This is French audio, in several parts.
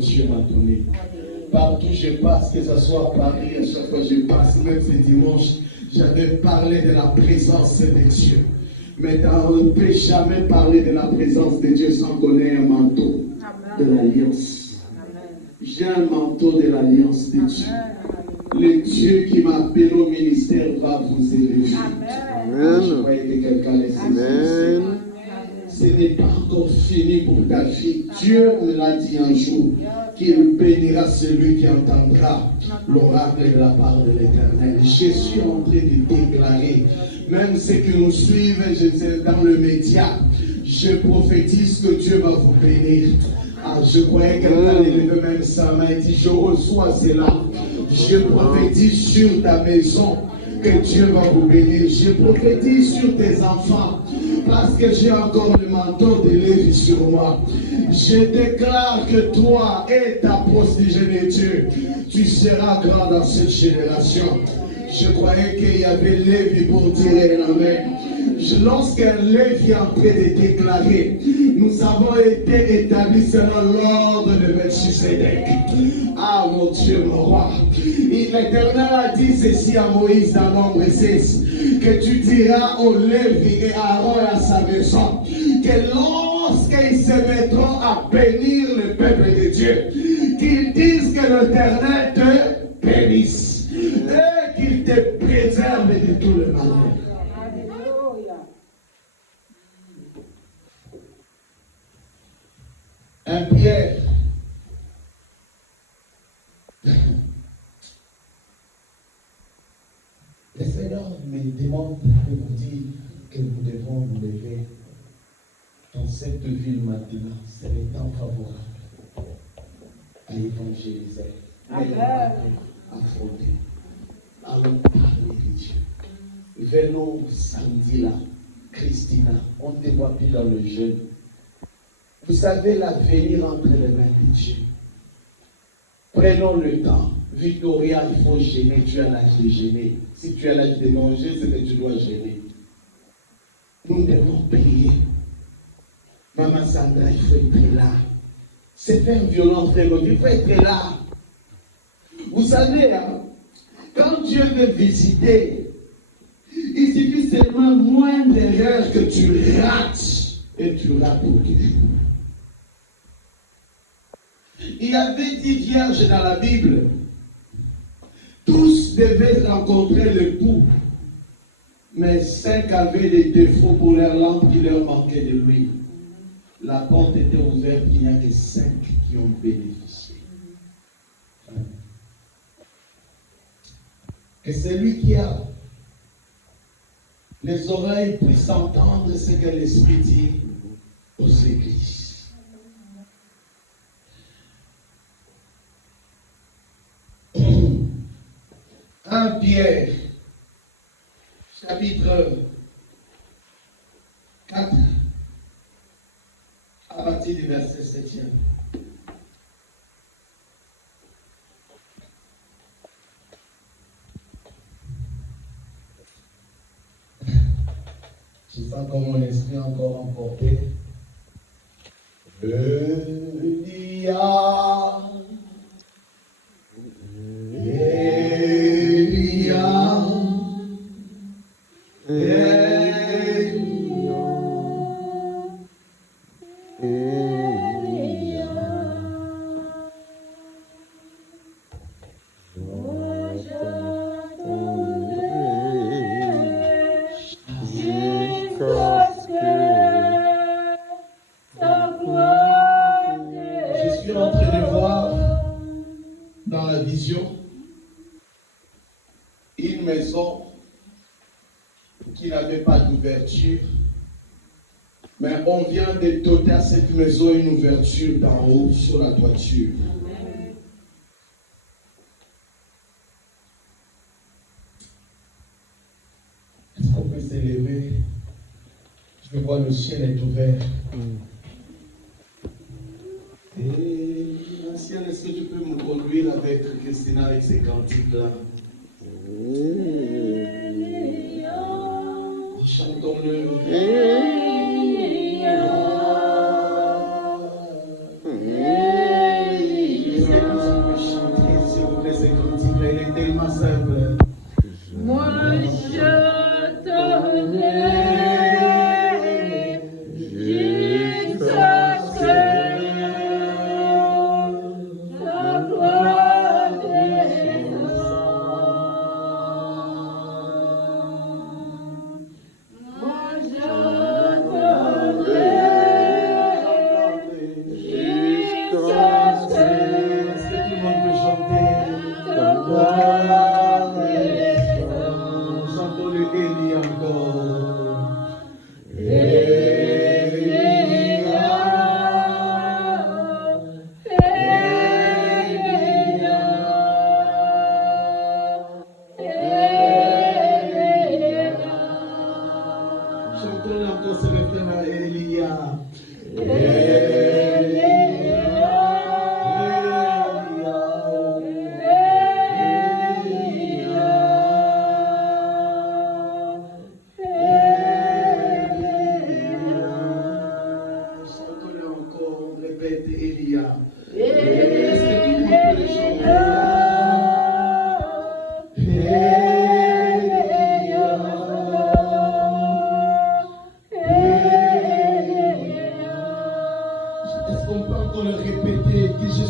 Dieu m'a donné. Partout je passe, que ce soit à Paris, à chaque fois je passe, même ce dimanche, j'avais parlé de la présence de Dieu. Mais on ne peut jamais parler de la présence de Dieu sans connaître un manteau de l'alliance. J'ai un manteau de l'alliance de Dieu. Le Dieu qui m'a appelé au ministère va vous élever. Je croyais que quelqu'un les saisisse. Ce n'est pas encore fini pour ta vie. Dieu me l'a dit un jour qu'il bénira celui qui entendra l'oracle de la part de l'Éternel. Je suis en train de déclarer, même ceux qui nous suivent dans le média, je prophétise que Dieu va vous bénir. Je croyais que quelqu'un levait même sa main et dit, je reçois cela. Je prophétise sur ta maison que Dieu va vous bénir. Je prophétise sur tes enfants parce que j'ai encore le manteau de Lévi sur moi. Je déclare que toi et ta progéniture, Dieu, tu seras grand dans cette génération. Je croyais qu'il y avait Lévi pour tirer la main. Lorsqu'un Lévi est en train de déclarer, nous avons été établis selon l'ordre de Melchisedec. Ah mon Dieu, mon roi. L'Éternel a dit ceci à Moïse dans Nombre 16, que tu diras aux Lévi et à Aaron et à sa maison, que lorsqu'ils se mettront à bénir le peuple de Dieu, qu'ils disent que l'Éternel te bénisse et qu'il te préserve de tout le malheur. Un Pierre. Le Seigneur me demande de vous dire que nous devons nous lever dans cette ville maintenant. C'est le temps favorable à évangéliser, à affronter. Allons parler de Dieu. Venons samedi là, Christina, on ne te voit plus dans le jeûne. Vous savez l'avenir entre les mains de Dieu. Prenons le temps. Victoria, il faut gêner. Tu as l'âge de gêner. Si tu as l'âge de manger, c'est que tu dois gêner. Nous devons prier. Maman Sandra, il faut être là. C'est faire violent, frère. Il faut être là. Vous savez, hein, quand Dieu veut visiter, il suffit seulement moins d'erreurs que tu rates et tu rates pour Dieu. Il y avait 10 vierges dans la Bible. Tous devaient rencontrer l'époux. Mais 5 avaient des défauts pour leur lampe qui leur manquait de l'huile. La porte était ouverte, il n'y a que 5 qui ont bénéficié. Et celui qui a les oreilles puisse entendre ce que l'Esprit dit aux églises. 1 Pierre, chapitre 4, à partir du verset 7e. Je sens comme mon esprit encore emporté. Une maison qui n'avait pas d'ouverture, mais on vient de doter à cette maison une ouverture d'en haut sur la toiture. Est-ce qu'on peut s'élever? Je vois le ciel est ouvert. Et ancienne, est-ce que tu peux me conduire avec Christina avec ces cantiques-là? Chantons-le.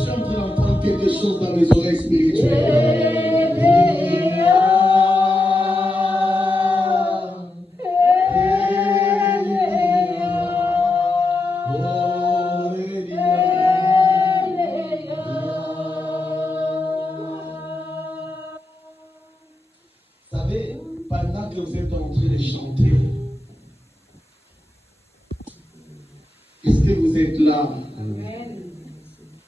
suis en train d'entendre quelque chose dans mes oreilles spirituelles. Vous savez, pendant que vous êtes en train de chanter, est-ce que vous êtes là?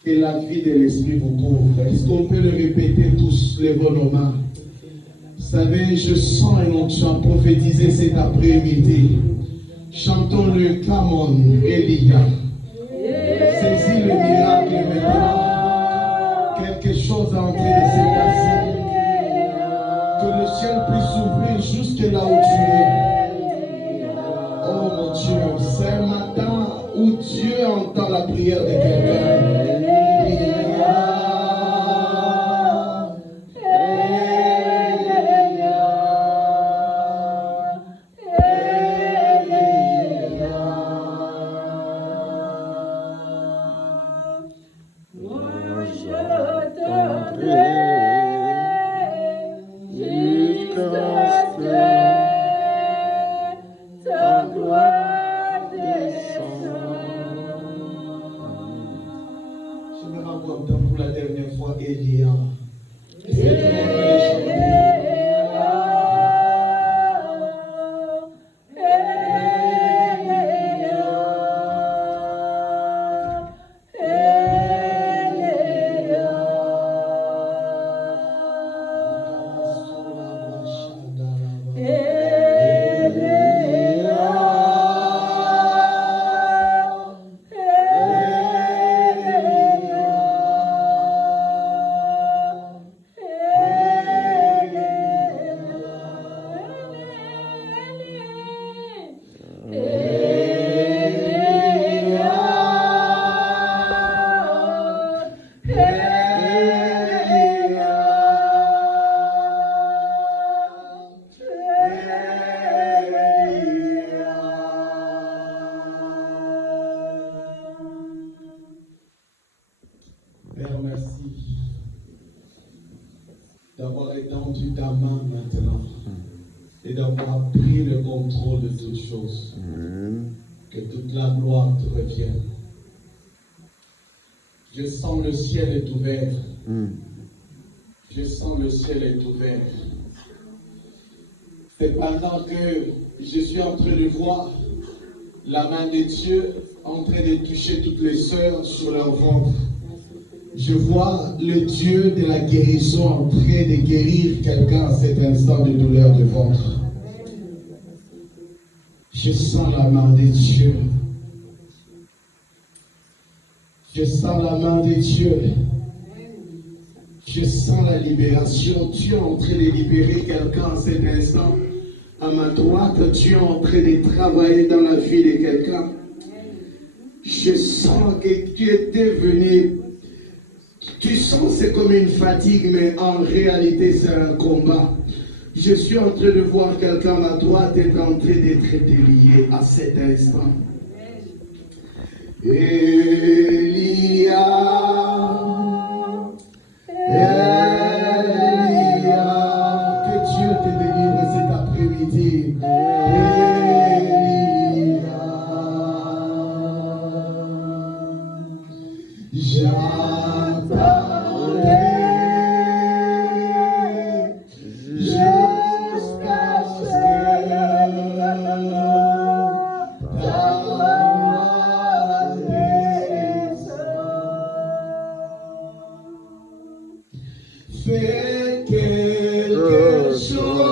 Que la vie de l'esprit vous couvre. Est-ce qu'on peut le répéter tous, les bonnes mains? Vous savez, je sens une onction prophétiser cet après-midi. Chantons-le, come on, Elia. Saisis le miracle maintenant. Quelque chose est en train de se passer. Que le ciel puisse s'ouvrir jusque là où tu es. Oh mon Dieu, c'est un matin où Dieu entend la prière de quelqu'un. Pour la dernière fois, Elia. Père, merci d'avoir étendu ta main maintenant et d'avoir pris le contrôle de toutes choses. Que toute la gloire te revienne. Je sens le ciel est ouvert. Je sens le ciel est ouvert. C'est pendant que je suis en train de voir la main de Dieu en train de toucher toutes les sœurs sur leur ventre. Je vois le Dieu de la guérison en train de guérir quelqu'un à cet instant de douleur de ventre. Je sens la main de Dieu. Je sens la main de Dieu. Je sens la libération. Dieu est en train de libérer quelqu'un à cet instant. À ma droite, Dieu est en train de travailler dans la vie de quelqu'un. Je sens que tu étais venu. Tu sens c'est comme une fatigue, mais en réalité c'est un combat. Je suis en train de voir quelqu'un à ma droite être en train d'être lié à cet instant. Elia, Elia, que Dieu te délivre cet après-midi. Elia, j'attendrai jusqu'à ce que ta gloire descende. Fais quelque chose.